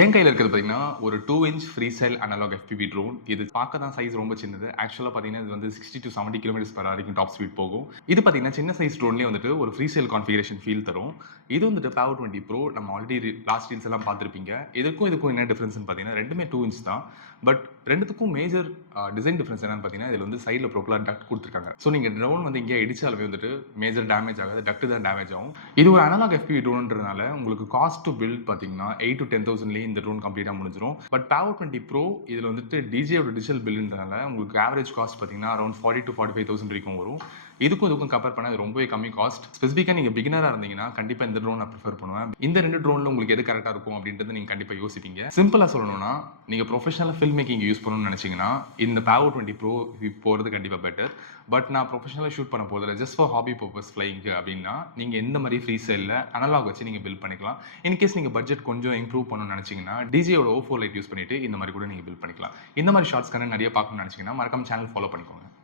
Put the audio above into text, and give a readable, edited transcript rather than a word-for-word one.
என் கையில இருக்கிறது பார்த்தீங்கன்னா, ஒரு 2 inch freestyle analog FPV drone. இது பார்க்க தான் சைஸ் ரொம்ப சின்னது. ஆக்சுவலா பார்த்தீங்கன்னா, இது வந்து 60-70 கிலோமீட்டர்ஸ் பெர் வரைக்கும் டாப் ஸ்பீட் போகும். இது பார்த்தீங்கன்னா, சின்ன சைஸ் ட்ரோன்லயே வந்துட்டு ஒரு ஃப்ரீ ஸ்டைல் கான்ஃபிகரேஷன் ஃபீல் தரும். இது வந்துட்டு Power 20 Pro. நம்ம ஆல்ரெடி லாஸ்ட் ரீல்ஸ் எல்லாம் பார்த்திருப்பீங்க. இதுக்கும் என்ன டிஃபரன்ஸ்னு பார்த்தீங்கன்னா, 2மே 2 இன்ச் தான். பட் 2த்துக்கும் மேஜர் டிசைன் டிஃபரன்ஸ் என்னன்னு பார்த்தீங்கன்னா, இதுல வந்து சைடுல ப்ரொப்பல்லர் டக்ட் குடுத்துருக்காங்க. ஸோ நீங்க ட்ரோன் வந்து எங்கேயா இடிச்சாலுமே வந்துட்டு மேஜர் டேமேஜ் ஆகாது. டக்ட் தான் டேமேஜ் ஆகும். இது ஒரு அனலாக் FPV ட்ரோன்றதுனால உங்களுக்கு காஸ்ட் டு பில்ட் பார்த்தீங்கன்னா 8 to 10,000லயே இந்த ட்ரோன் கம்ப்ளீட்டா முடிஞ்சிரும். பட் Power 20 Pro இதுல வந்துட்டு DJயோட டிஜிட்டல் பில்ன்றதுனால உங்களுக்கு ஆவரேஜ் காஸ்ட் பார்த்தீங்கன்னா அரௌண்ட் 40 to 45,000 வரைக்கும் வரும். இதுக்கும் கம்பேர் பண்ணா இது ரொம்பவே கம்மி காஸ்ட். ஸ்பெசிஃபிக்கா நீங்க பிகினரா இருந்தீங்கன்னா கண்டிப்பா இந்த ட்ரோன் நான் ப்ரிஃபர் பண்ணுவேன். இந்த 2 ட்ரோன்ல உங்களுக்கு எது கரெக்டா இருக்கும் அப்படின்றது நீங்க கண்டிப்பா யோசிப்பீங்க. சிம்பிளா சொல்லணும்னா நீங்க ப்ரொஃபஷனலா ஃபில்ம் மேக்கிங் யூஸ் பண்ணணும்னு நினைச்சீங்கன்னா இந்த Power 20 Pro போறது கண்டிப்பா பெட்டர். பட் நான் ப்ரொஃபஷனலா ஷூட் பண்ண போதில்லை, just for hobby purpose flying அப்படின்னா நீங்க எந்த மாதிரி ஃப்ரீ ஸ்டைல்ல அனலாக் வச்சு நீங்க பில்ட் பண்ணிக்கலாம். இன்கேஸ் நீங்க பட்ஜெட் கொஞ்சம் இம்ப்ரூவ் பண்ணணும்னு நினைச்சீங்கன்னா DJயோட O4 லைட் யூஸ் பண்ணிட்டு இந்த மாதிரி கூட நீங்க பில்ட் பண்ணிக்கலாம். இந்த மாதிரி ஷார்ட்ஸ் நிறைய பார்க்கணும்னு நினைச்சீங்கன்னா மறக்காம சேனல் ஃபாலோ பண்ணிக்கோங்க.